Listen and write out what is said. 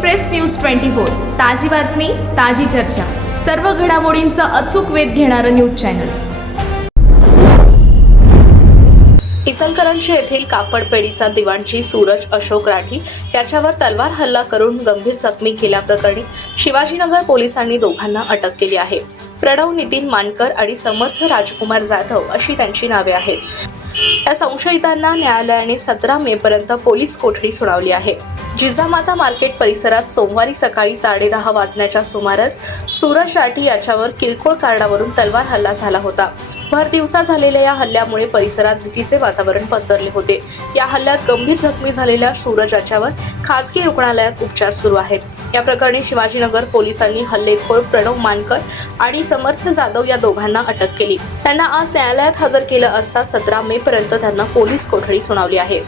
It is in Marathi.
Express news twenty four. ताजी बातमी ताजी चर्चा. सर्व घडामोडींचा अचूक वेध घेणारं न्यूज चॅनल. इचलकरंजी येथील कापडपेढीचा दिवाणजी सूरज अशोक राठी याच्यावर तलवार हल्ला करून गंभीर जखमी केल्याप्रकरणी शिवाजीनगर पोलिसांनी दोघांना अटक केली आहे. प्रणव नितीन मानकर आणि समर्थ राजकुमार जाधव अशी त्यांची नावे आहेत. या संशयितांना न्यायालयाने सतरा मे पर्यंत पोलीस कोठडी सुनावली आहे. जिजामाता मार्केट परिसरात सोमवारी सकाळी साडेदहा वाजण्याच्या सुमारास सूरज राठी याच्यावर किरकोळ कारणावरून तलवार हल्ला झाला होता. भर दिवसा झालेल्या या हल्ल्यामुळे परिसरात भीतीचे वातावरण पसरले होते. या हल्ल्यात गंभीर जखमी झालेल्या सूरज याच्यावर खासगी रुग्णालयात उपचार सुरू आहेत. या प्रकरणी शिवाजीनगर पोलिसांनी हल्लेखोर प्रणव मानकर आणि समर्थ जाधव या दोघांना अटक केली. त्यांना आज न्यायालयात हजर केलं असता सतरा मे पर्यंत त्यांना पोलीस कोठडी सुनावली आहे.